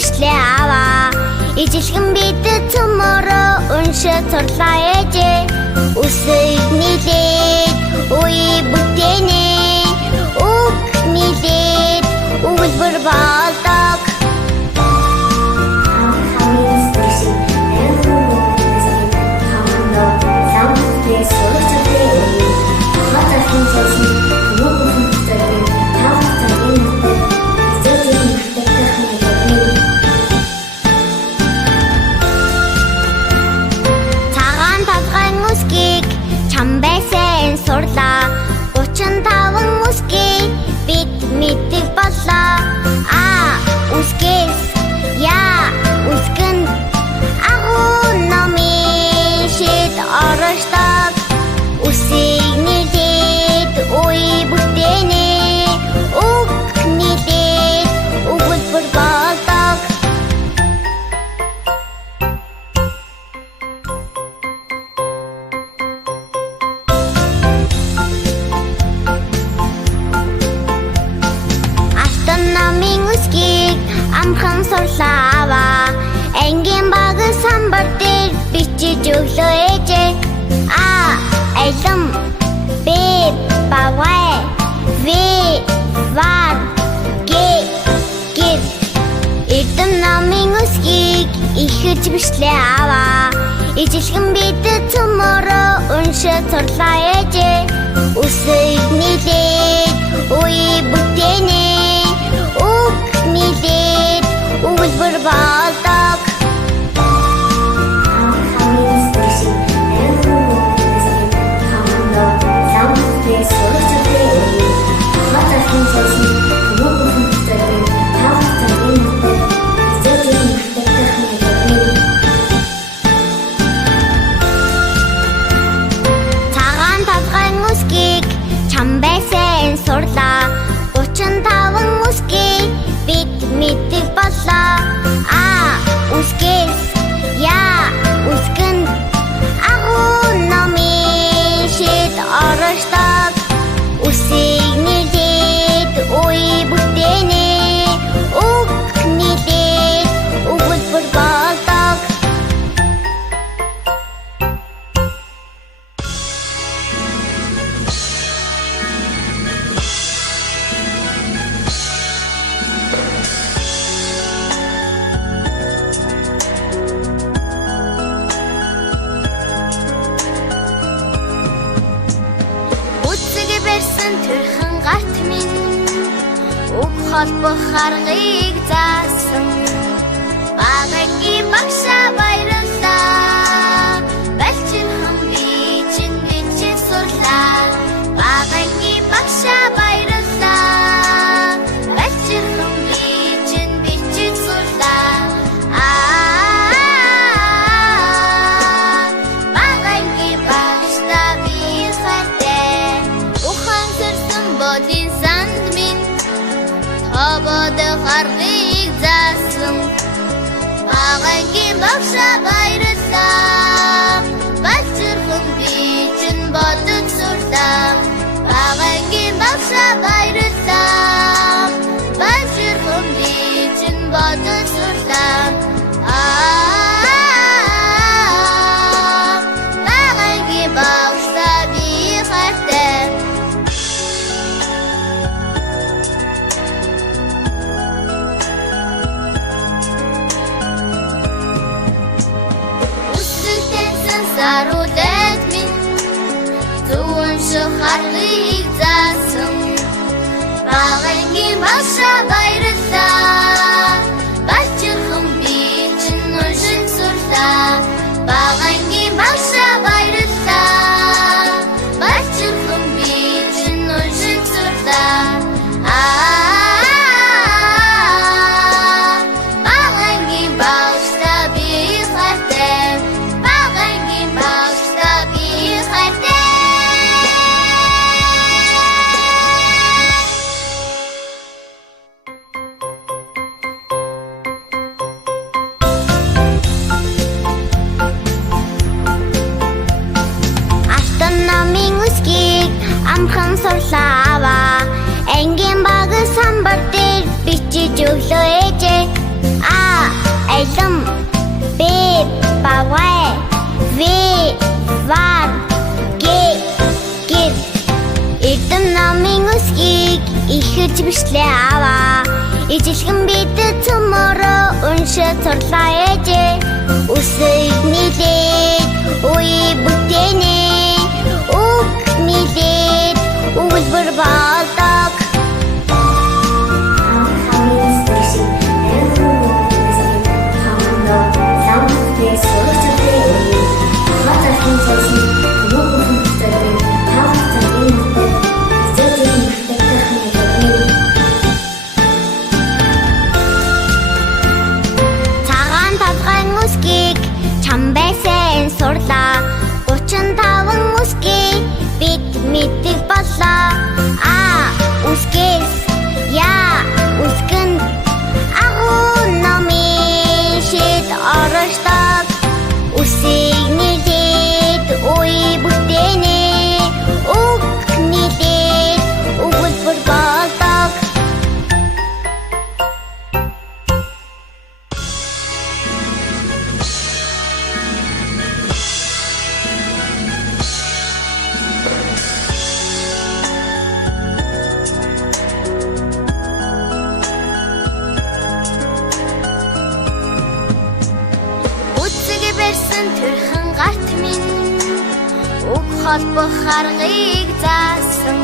бичлээ аваа. Ижилхэн бидэд цөмөрөө уншиж сурлаа ээжээ. Үсэг нийлээд үе бүтээнэ. Үг нийлээд өгүүлбэр болдог. Цагаан толгойн үсгийг чамбайсан сурлаа. 35 үсгийг бид мэддэг боллоо. Үсгээс яа үсгэнд агуу номын шид оршдог. Үсийг нийлээд үе бүтээнэ. Үг нийлээд өгүүлбэр болдог. Алтан намын үсгийг амхан сурлаа аваа. Ангийн баг самбар дээр бичиж өглөө ээжээ. Алам Б бавай В вар Г гэр. Эрдэм намын үсгийг ихэж бичлээ аваа. Ижилхэн бидэд цөмөрөө уншиж сурлаа ээжээ. Үсэг нийлээд үе бүтээнэ. Үг нийлээд өгүүлбэр болдог. Цагаан толгойн үсгийг чамбайсан сурлаа. 35 үсгийг бид мэддэг боллоо. Үсгээс яа үсгэнд агуу номын шид оршдог. Үсийг нийлээд үе бүтээнэ. Үг нийлээд өгүүлбэр болдог. Үсэг барьсан төрхөн гарт минь үг холбох аргыг заасан. Багагийн багшаа баярлалаа. Балчирхан би чинь бичиж сурлаа. Багагийн багшаа баярлалаа. Балчирхан би чинь бичиж сурлаа. Багагийн багшаа би хайртай. Ухан сэрсэн бодын санд минь хободох аргыг заасан. Багагийн багшаа баярлалаа. Балчирхан би чинь бодож сурлаа. Багагийн багшаа баярлалаа. Балчирхан би чинь бодож сурлаа. Багагийн багшаа би хайртай. Саруулээд минь зүүн шохарыг заасан. Багагийн багшаа баярлалаа. Балчирхан би чинь уншиж сурлаа. Багагийн багшаа баярлалаа. Балчирхан би чинь уншиж сурлаа. Багагийн багшаа би хайртай. Багагийн багшаа би хайртай. амхан сурлаа аваа. Ангийн баг самбар дээр бичиж өглөө ээжээ. Баялам B бавгай V вар гэр Эрдэм намын үсгийг ихэд бичлээ аваа Ижилхэн бидэд цөмөрөө уншиж сурлаа ээжээ Үсэг нийлээд үе бүтээнэ Үг нийлээд өгүүлбэр болдог сурлаа 35 үсгийг бид мэддэг боллоо А үсгээс Я үсгэнд агуу номын шид оршдог Үсийг нийлээд үе бүтээнэ Үг нийлээд өгүүлбэр болдог Төрхөн гарт минь Үг холбох аргыг заасан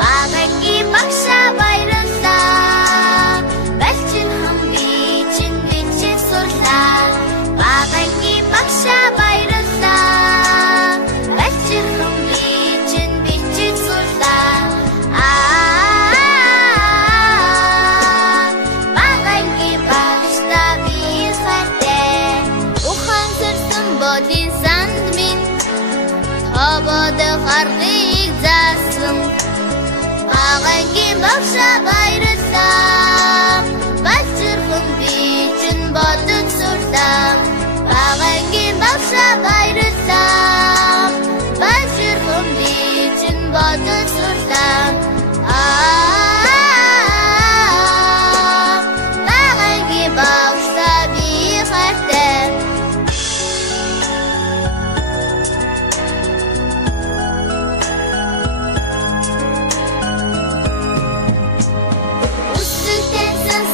Багагийн багшаа баярлалаа Балчин хам бичэн сурлаа Багагийн багшаа баярлалаа Балчин хам бичэн сурлаа Багагийн багшаа би хайртай Бодин санд минь Тободох аргыг заасан Багагийн багшаа баярлалаа Балчирхан бичэн бодож сурлаа Багагийн багшаа баярлалаа Балчирхан бичэн бодож сурлаа Багагийн багшаа би хайртай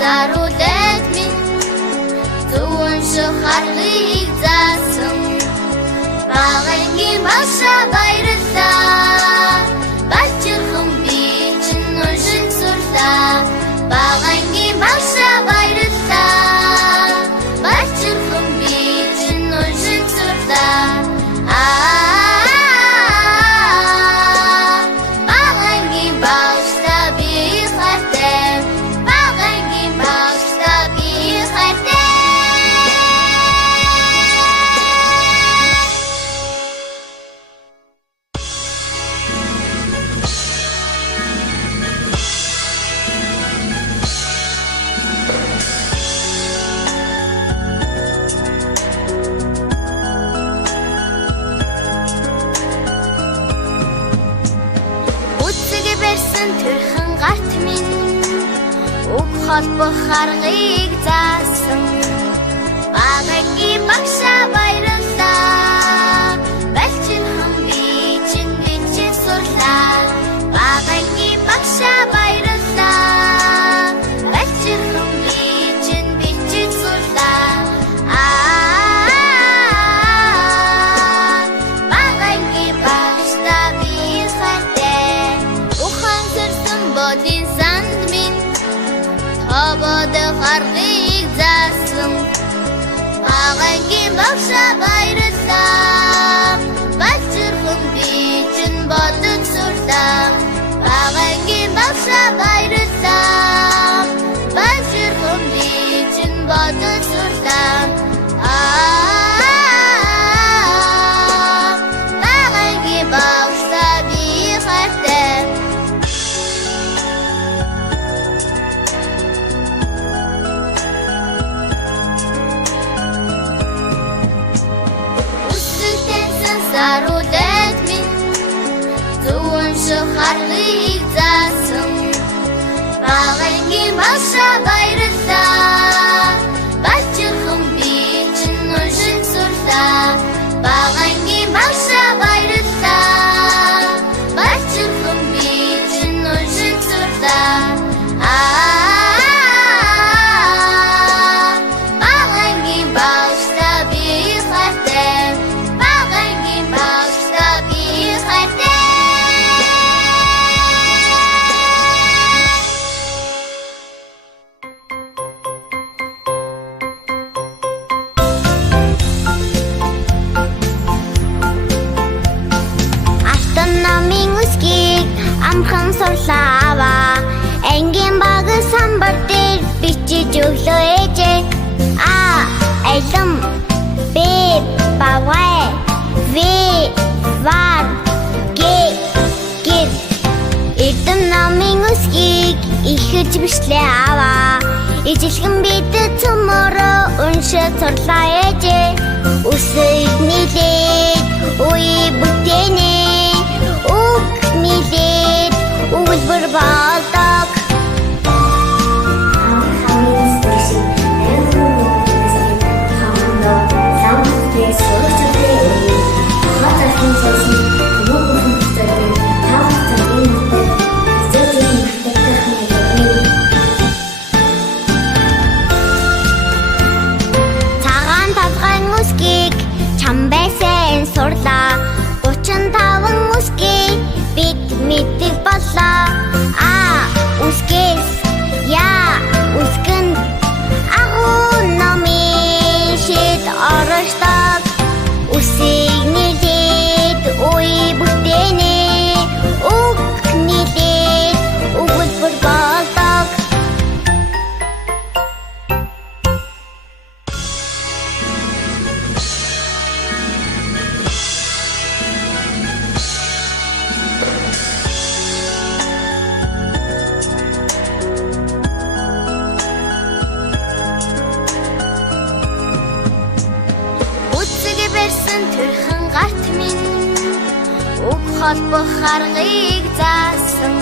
Сарулет минь Зүүн шохарлыг заасан Багагийн багшаа баярлалаа Балчирхан бичэн уншин сурлаа Багагийн багшаа баярлалаа Балчирхан бичэн уншин сурлаа Багагийн багшаа би хайртай Төрхөн гарт минь Үг холбох аргыг заасан Багагийн багшаа баярлалаа Балчин хам бичэн сурлаа Багагийн багшаа баярлалаа Балчин хам бичэн сурлаа Багагийн багшаа би хайртай Бодин санд минь Тободох аргыг заасан Багагийн багшаа баярлалаа Балчирхан бичэн бодож сурлаа Багагийн багшаа баярлалаа Балчирхан бичэн бодож сурлаа Багагийн багшаа би хайртай Сарулет минь Зүүн шохарлыг заасан Багагийн багшаа баярлалаа амхан сурлаа ангийн баг самбар дээр бичиж өглөө ээжээ алам Б бавай В вар гэр эрдэм намын үсгийг ихэж бичлээ ижилхэн бид цөмөрөө уншиж сурлаа ээжээ үсэг нийлээд үе бүтээнэ үг нийлээд өгүүлбэр болдог Чамбайсан сурлаа 35 үсгийг бид мэддэг боллоо үсгээс үсгэнд агуу номын шид оршдог үсийг нийлээд үе бүтээнэ үг нийлээд өгүүлбэр болдог Тэрхэн гарт минь үг холбох харгыг заасан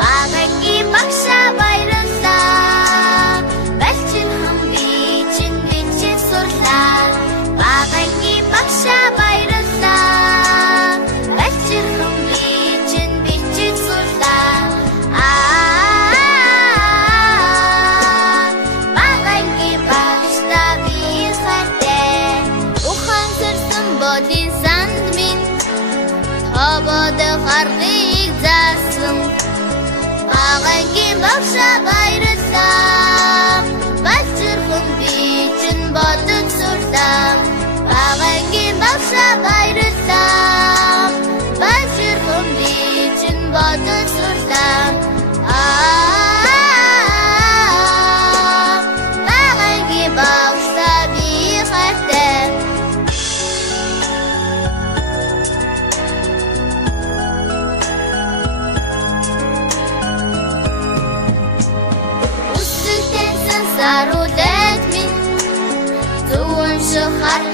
багагийн багшаа баярлалаа балчинхан би чинь бичиж сурлаа багагийн багшаа баярлалаа балчинхан би чинь бичиж сурлаа багагийн багшаа би хайртай бодин санд минь хобод харгыг заасан багагийн багшаа баярлалаа балчирхан би чинь бодож сурлаа багагийн багшаа баярлалаа балчирхан би чинь бодож сурлаа багагийн багшаа би хайртай Sarudet min, tuon so har